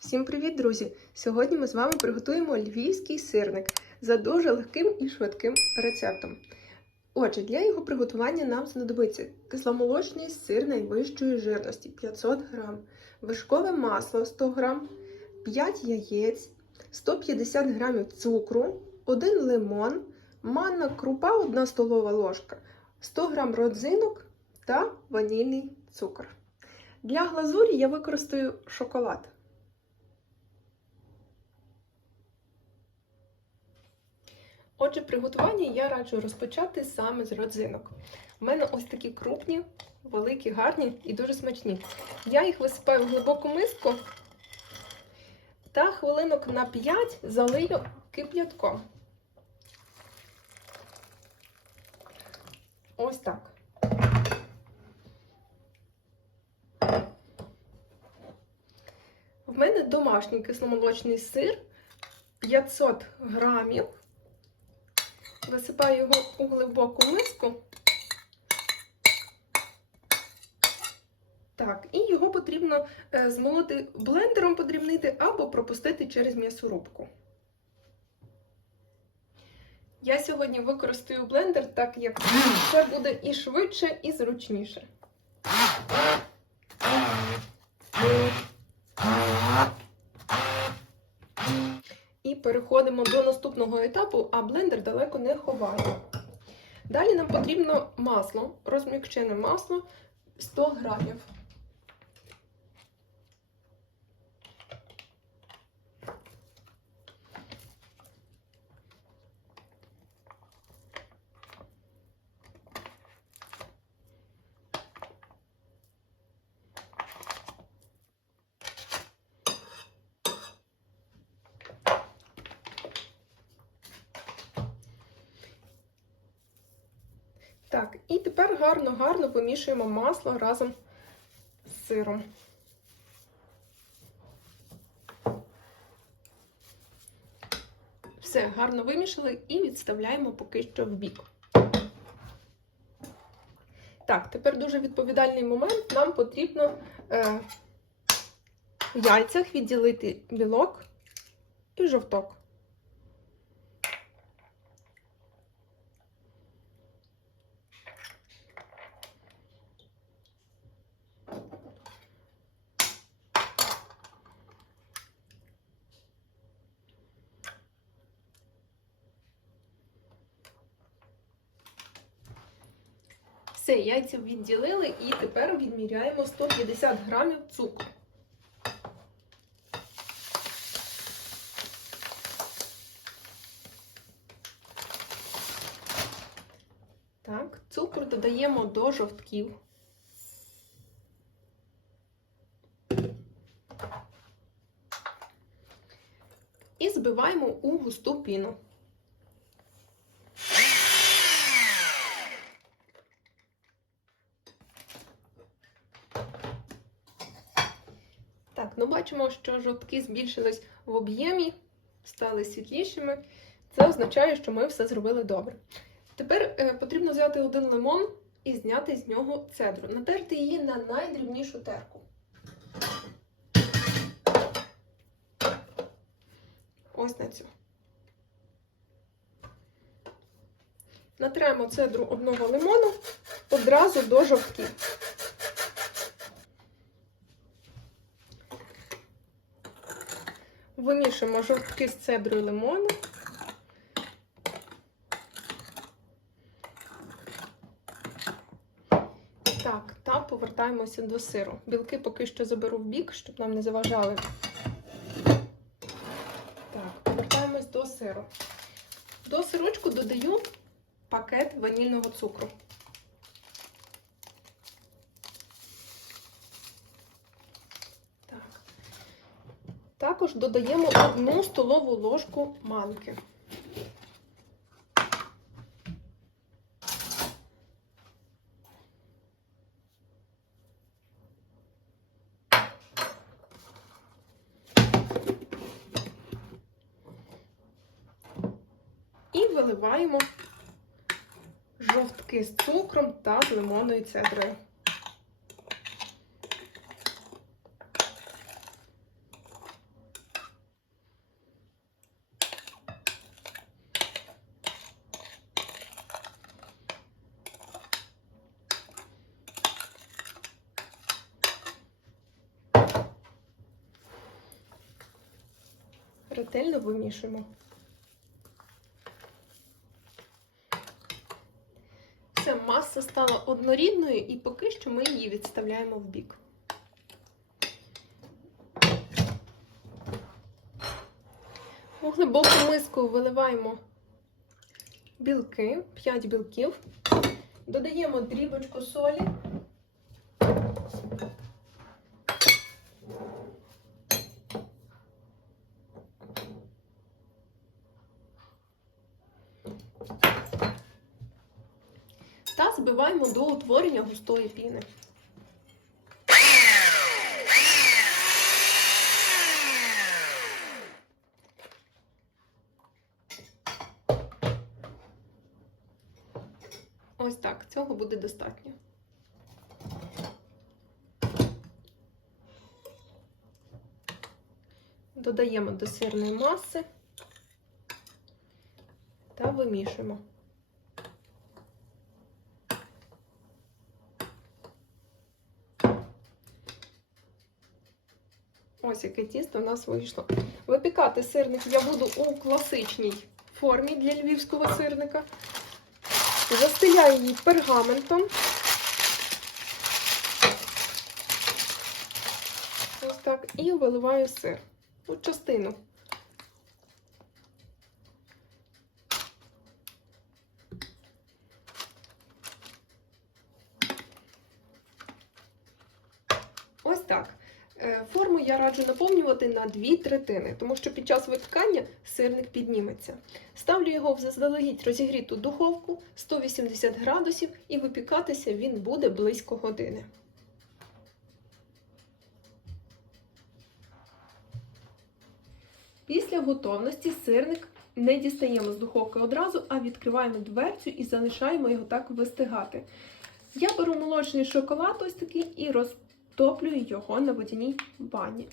Всім привіт, друзі! Сьогодні ми з вами приготуємо львівський сирник за дуже легким і швидким рецептом. Отже, для його приготування нам знадобиться кисломолочний сир найвищої жирності 500 г, вершкове масло 100 г, 5 яєць, 150 г цукру, 1 лимон, манна крупа 1 столова ложка, 100 г родзинок та ванільний цукор. Для глазурі я використаю шоколад. Отже, приготування я раджу розпочати саме з родзинок. У мене ось такі крупні, великі, гарні і дуже смачні. Я їх висипаю в глибоку миску та хвилинок на 5 залию кип'ятком. Ось так. В мене домашній кисломолочний сир 500 грамів. Висипаю його у глибоку миску. Так, і його потрібно е, змолоти блендером подрібнити або пропустити через м'ясорубку. Я сьогодні використаю блендер, так як це буде і швидше, і зручніше. І переходимо до наступного етапу, а блендер далеко не ховає. Далі нам потрібно масло, розмікчене масло 100 грамів. Так, і тепер гарно-гарно помішуємо масло разом з сиром. Все, гарно вимішали і відставляємо поки що в бік. Так, тепер дуже відповідальний момент. Нам потрібно е, в яйцях відділити білок і жовток. Все, яйця відділили і тепер відміряємо 150 грамів цукру. Так, цукор додаємо до жовтків. І збиваємо у густу піну. Так, ну бачимо, що жовтки збільшились в об'ємі, стали світлішими. Це означає, що ми все зробили добре. Тепер е, потрібно взяти один лимон і зняти з нього цедру. Натерти її на найдрібнішу терку. Ось на цю. Натремо цедру одного лимону одразу до жовтків. Вимішуємо жовтки з цедрою лимону. Так, та повертаємося до сиру. Білки поки що заберу в бік, щоб нам не заважали. Так, повертаємось до сиру. До сирочку додаю пакет ванільного цукру. Також додаємо одну столову ложку манки. І виливаємо жовтки з цукром та з лимонною цедрою. Ретельно вимішуємо. Все, маса стала однорідною і поки що ми її відставляємо в бік. У глибоку миску виливаємо білки, 5 білків, додаємо дрібочку солі. Збиваємо до утворення густої піни. Ось так, цього буде достатньо. Додаємо до сирної маси та вимішуємо. Ось яке тісто в нас вийшло. Випікати сирник я буду у класичній формі для львівського сирника. Застеляю її пергаментом. Ось так. І виливаю сир. У частину. Ось так. Е, Форму я раджу наповнювати на дві третини, тому що під час випікання сирник підніметься. Ставлю його в заздалегідь розігріту духовку 180 градусів і випікатися він буде близько години. Після готовності сирник не дістаємо з духовки одразу, а відкриваємо дверцю і залишаємо його так вистигати. Я беру молочний шоколад ось такий і розтоплюю його на водяній бані.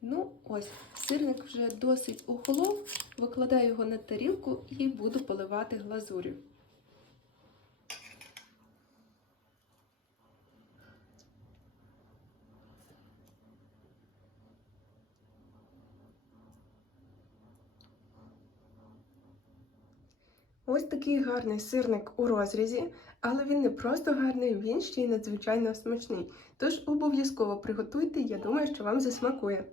Ну, ось, сирник вже досить охолов, викладаю його на тарілку і буду поливати глазур'ю. Ось такий гарний сирник у розрізі, але він не просто гарний, він ще й надзвичайно смачний. Тож обов'язково приготуйте, я думаю, що вам засмакує.